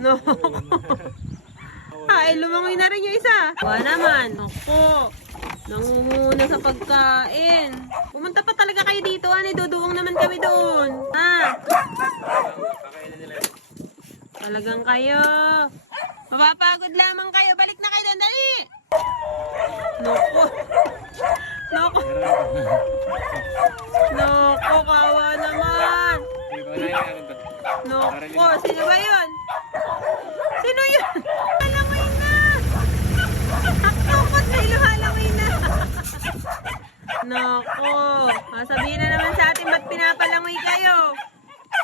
No. Ay, lumangoy na rin yung isa. Wala naman. Ako. Nangunguna sa pagkain. Pumunta pa talaga kayo dito. Duduwang naman kami doon. Ha? Talagang kayo. Mapapagod lamang kayo. Balik na kayo doon. Dali! Noko. Noko. Noko, kawa naman. Noko, sino ba yun? Sino yun? Halangoy na! Naktukot na halangoy na! Noko, sabihin na naman sa atin ba't pinapalangoy kayo?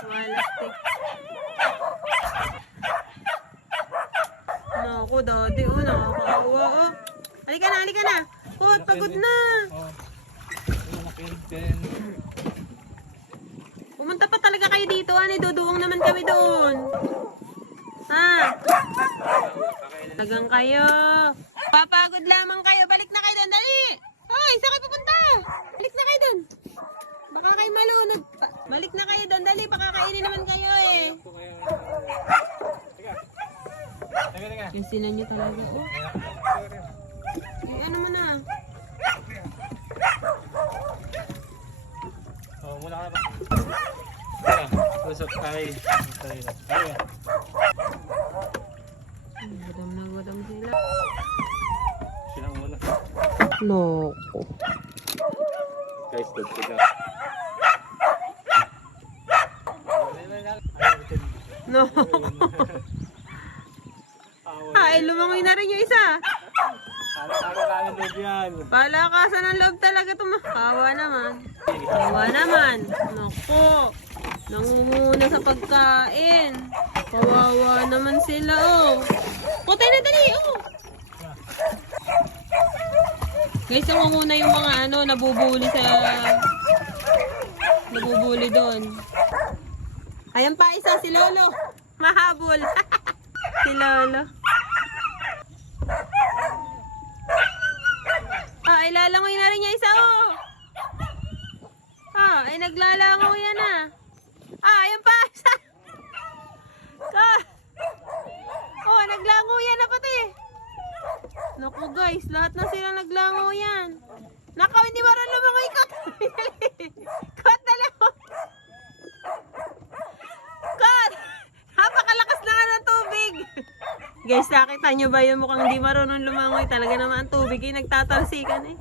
Walastik. Noko, dati nakakaawa Halika na, halika na! Pagod na! Pumunta pa talaga kayo dito, duduwang naman kami doon. Ha? Talagang kayo. Papagod lamang kayo. Balik na kayo doon. Dali! Hoy, saan kayo pupunta? Balik na kayo doon. Baka kayo malunod. Balik na kayo doon. Dali, baka kainin naman kayo eh. Kasi na nyo talaga. Ay, ano mo na? Muna ka na ba? Usap kay. Gutom na gutom sila. Silang muna. Loko. Guys, dod ko na. No. Ay, lumangoy na rin yung isa. Ano namin dod yan? Palakasan ng loob talaga tumakawa naman. Kawa naman. Nako. Nangunguna sa pagkain. Kawawa naman sila, oh. Putay na dali, oh. Guys, nangunguna yung mga nabubuli doon. Ayan pa isa, si Lolo. Mahabol. Si Lolo. Ay, lalangoy na rin niya isa, oh. Ay, naglalangoy yan, ah. Ayan pa, isa. Oh, naglangoyan na pati. Naku guys, lahat na silang naglangoyan. Naku, hindi ba rin lumangoy ko? Kot na lang. Kot! Napakalakas na nga ng tubig. Guys, nakita nyo ba yung mukhang hindi marunong lumangoy? Talaga naman ang tubig ay nagtatalsikan eh.